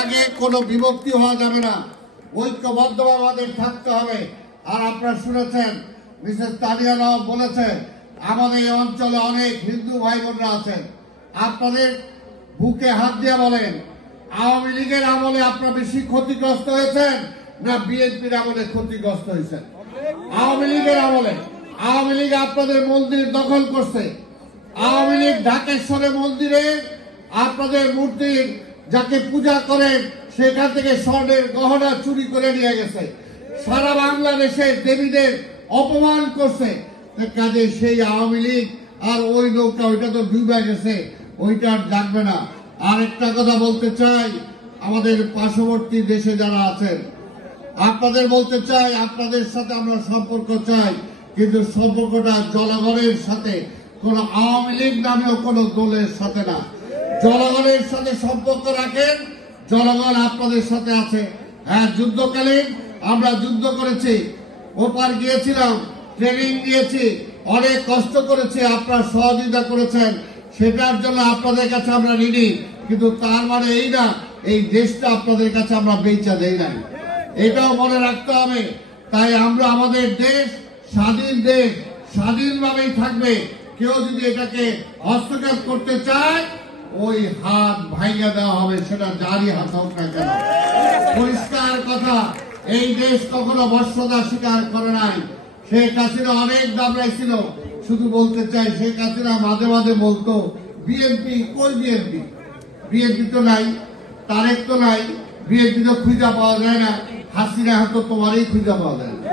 আগে কোনো বিভক্তি হওয়া যাবে না, ঐক্যবদ্ধভাবে আমাদের থাকতে হবে। আর আপনারা শুনেছেন মিসেস তানিয়া নওয়াব বলেছেন আমাদের এই অঞ্চলে অনেক হিন্দু ভাই বোনরা আছেন। আপনাদের বুকে হাত দিয়ে বলেন, আওয়ামী লীগের আমলে আপনারা বেশি ক্ষতিগ্রস্ত হয়েছেন না বিএনপির আমলে ক্ষতিগ্রস্ত হয়েছেন? আওয়ামী লীগের আমলে। আওয়ামী লীগ আপনাদের মন্দির দখল করছে। আওয়ামী লীগ ঢাকেশ্বরে মন্দিরে আপনাদের মূর্তির যাকে পূজা করেন সেখান থেকে স্বর্ণের গহনা চুরি করে নিয়ে গেছে। সারা বাংলাদেশের দেবীদের অপমান করছে। কাজে সেই আওয়ামী লীগ আর ওই নৌকা ওইটা তো ডুবে গেছে, ওইটা আর ডাকবে না। আরেকটা কথা বলতে চাই, আমাদের পার্শ্ববর্তী দেশে যারা আছেন আপনাদের বলতে চাই, আপনাদের সাথে আমরা সম্পর্ক চাই, কিন্তু সম্পর্কটা জনগণের সাথে, কোন আওয়ামী লীগ নামেও কোন দলের সাথে না। জনগণের সাথে সম্পর্ক রাখেন, জনগণ আপনাদের সাথে আছে। হ্যাঁ, যুদ্ধকালীন আমরা যুদ্ধ করেছি, ওপার গিয়েছিলাম, ট্রেনিং দিয়েছি, অনেক কষ্ট করেছি, আপনারা সহযোগিতা করেছেন, সেটার জন্য আপনাদের কাছে আমরা ঋণী। কিন্তু তার মানে এই না এই দেশটা আপনাদের কাছে আমরা বেচা দেই নাই, এটাও মনে রাখতে হবে। তাই আমরা আমাদের দেশ স্বাধীন দেশ, স্বাধীনভাবেই থাকবে। কেউ যদি এটাকে হস্তক্ষেপ করতে চায় ওই হাত ভাঙা দেওয়া হবে, সেটা যারই হাত হোক না কেন। পরিষ্কার কথা, এই দেশ কখনো বর্ষতা স্বীকার করে নাই। শেখ হাসিনা অনেক দাবড়াইছিল। শুধু বলতে চাই, শেখ হাসিনা মাঝে মাঝে বলতো বিএনপি কই, বিএনপি বিএনপি তো নাই, তারেক তো নাই, বিএনপি তো খুঁজা পাওয়া যায় না। হাসিনা হয়তো তোমারই খুঁজা পাওয়া যায় না,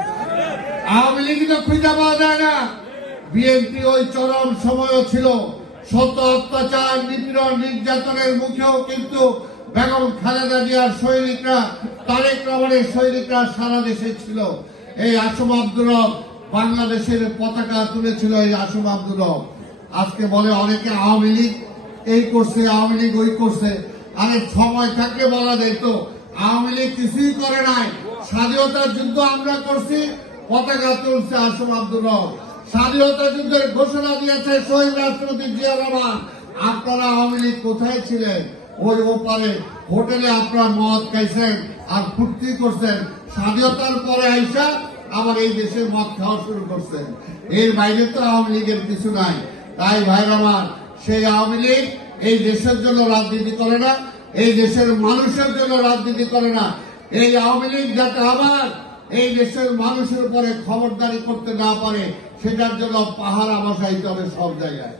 আওয়ামী লীগ তো খুঁজা পাওয়া যায় না। বিএনপি ওই চরম সময়ও ছিল, শত অত্যাচার, নিপীড়ন, নির্যাতনের মুখেও কিন্তু বেগম খালেদা জিয়ার সৈনিকরা, তারেক রহমানের সৈনিকরা সারা দেশে ছিল। এই আসম আব্দুর রব বাংলাদেশের পতাকা তুলেছিল, এই আসম আব্দুর রব। আজকে বলে অনেকে আওয়ামী লীগ এই করছে, আওয়ামী লীগ ওই করছে। আরে সময় থাকলে বলা যেত আওয়ামী লীগ কিছুই করে নাই। স্বাধীনতার যুদ্ধ আমরা করছি, পতাকা তুলছে আসম আব্দুর রব। স্বাধীনতা যুদ্ধের ঘোষণা দিয়েছে শহীদ রাষ্ট্রপতি জিয়া রহমান। আপনারা আওয়ামী লীগ কোথায় ছিলেন? ওই ওপারে হোটেলে আপনারা মদ খাইছেন আর ফুর্তি করছেন। স্বাধীনতার পরে আইসা আবার এই দেশে মদ খাওয়া শুরু করছেন। এর বাইরে তো আওয়ামী লীগের কিছু নাই। তাই ভাইরা আমার, সেই আওয়ামী লীগ এই দেশের জন্য রাজনীতি করে না, এই দেশের মানুষের জন্য রাজনীতি করে না। এই আওয়ামী লীগ যাতে আবার এই দেশের মানুষের উপরে খবরদারি করতে না পারে, সেটার জন্য পাহারা বসাইতে হবে সব জায়গায়,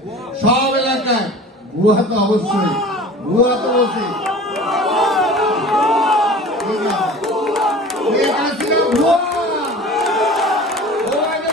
সব এলাকায়। ভুয়া তো অবশ্যই, ভুয়া তো বলছি।